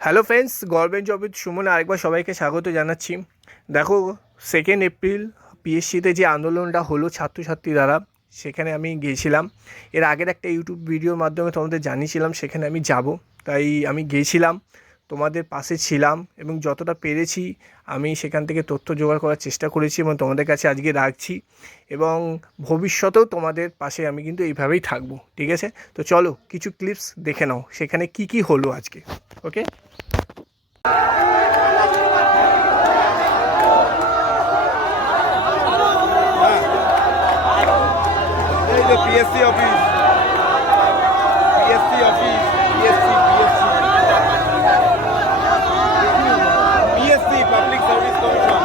Hello friends, government জবের সুমনে আরেকবার সবাইকে স্বাগত জানাচ্ছি। দেখো, 2 এপ্রিল পিএসসিতে যে আন্দোলনটা হলো ছাত্রছাত্রী দ্বারা, সেখানে আমি গিয়েছিলাম। এর আগের একটা ইউটিউব ভিডিওর মাধ্যমে তোমাদের জানিয়েছিলাম সেখানে আমি যাব, তাই আমি গিয়েছিলাম, তোমাদের পাশে ছিলাম এবং যতটা পেরেছি আমি সেখান থেকে তথ্য জোগাড় করার চেষ্টা করেছি এবং তোমাদের কাছে আজকে রাখছি এবং ভবিষ্যতেও তোমাদের পাশে আমি কিন্তু এইভাবেই থাকবো। ঠিক আছে, তো চলো কিছু ক্লিপস দেখে নাও সেখানে কি কি হলো আজকে। ওকে, এই যে PSC office, PSC office, PSC PSC public service commission.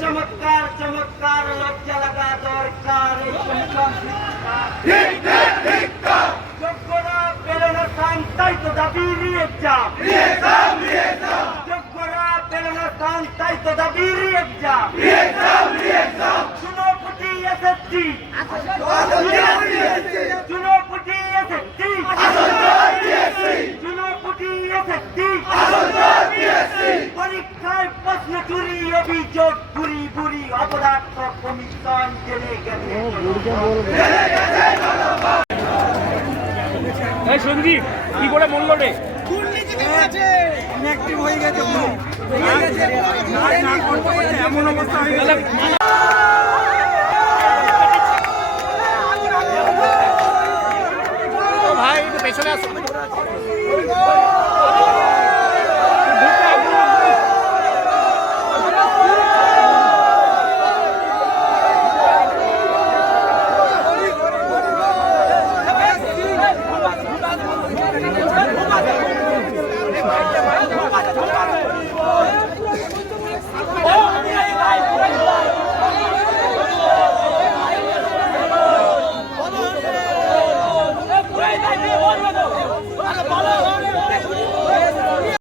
चमत्कार चमत्कार लज्जा लगा दरकार যোগ্যরা পেল না স্থান, তাই তো দাবি এক্সাম, যোগ্যরা পেল না স্থান, তাই তো দাবি এক্সাম। চুনোপুটি এসএসসি, চুনোপুটি এসএসসি, চুনোপুটি এসএসসি, পরীক্ষায় প্রশ্ন চুরি অভিযোগ বুড়ি বুড়ি অপদার্থ কমিশন জেনে গেছে। সঞ্জীব কি করে বললো রে? এমন অবস্থা হয়ে গেছে। ভাই একটু পেছনে আসো।